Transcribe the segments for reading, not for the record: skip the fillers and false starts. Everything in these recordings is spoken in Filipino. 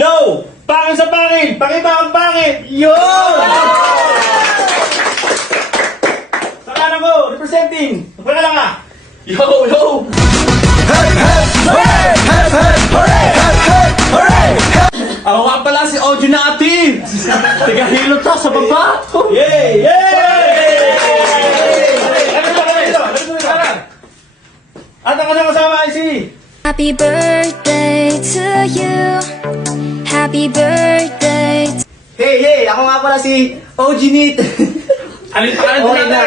Yo! Pangin sa pangin! Pakita ang pangit! Yo! Sa kanan ko, representing. Pagkala ka. Yo! Yo! Ako nga pala si Ojo na Ati! Tigahilot ka sa baba! Yay! Yay! At ang kanyang kasama ay si... Happy birthday to you. Happy birthday. Hey! Ako nga pala si OG Neat. Alin pa kanan Okay na.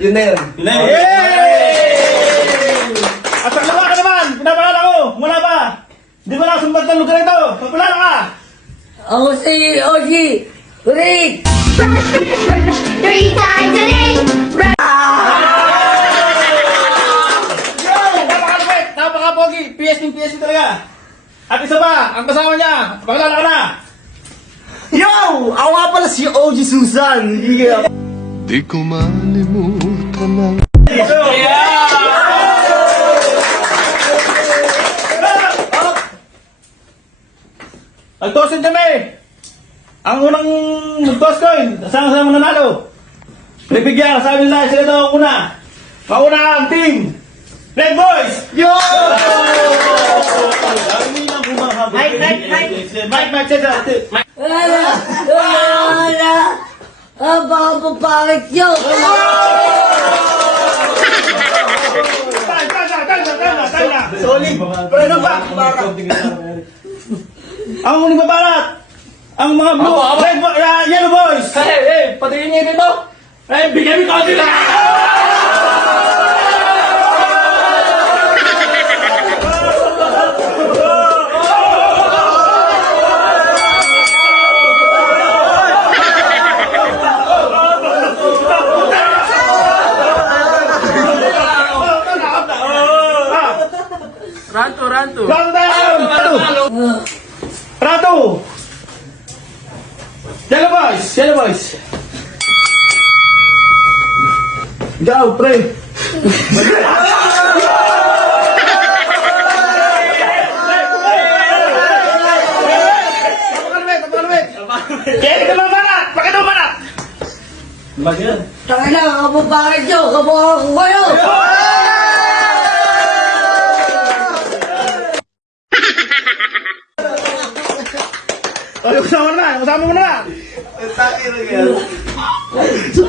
Yun na yun. Yay! At ang lawa ka naman! Pinapakala ko! Mula pa! Di ba nakasumbad ng lugar ito? Pagpulala ka! Ako si OG. Rick! Three times a day. Yo! Napakalupit! Napaka-pogi! PSP talaga! At isa pa, ang kasama niya, pagkalala ka na! Yo! Ako nga pala si OG Susan. Di ko malimutan ang Nagtosin kami! Ang unang nagtos coin, kasama nanalo. Bibigyan, sabi nila sila daw ang una. Mauna ang team! Red Boys! Yo! Mike, Cesar! Wala! Baka papangit nyo! Time na! Solid. Pero ba? Ang muling babalat! Ang mga blue, Aba. red, yellow boys! Hey! Patingin niyo dito! Bigyan mo konti lang! Ranto! Round down! Round two! Yellow boys! Go, pre! Kaya ka mabalat! Bakit umalat? Tangina, kapapangit nyo! Kabuha ko kayo! Ay, usama mo na!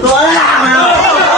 Wala!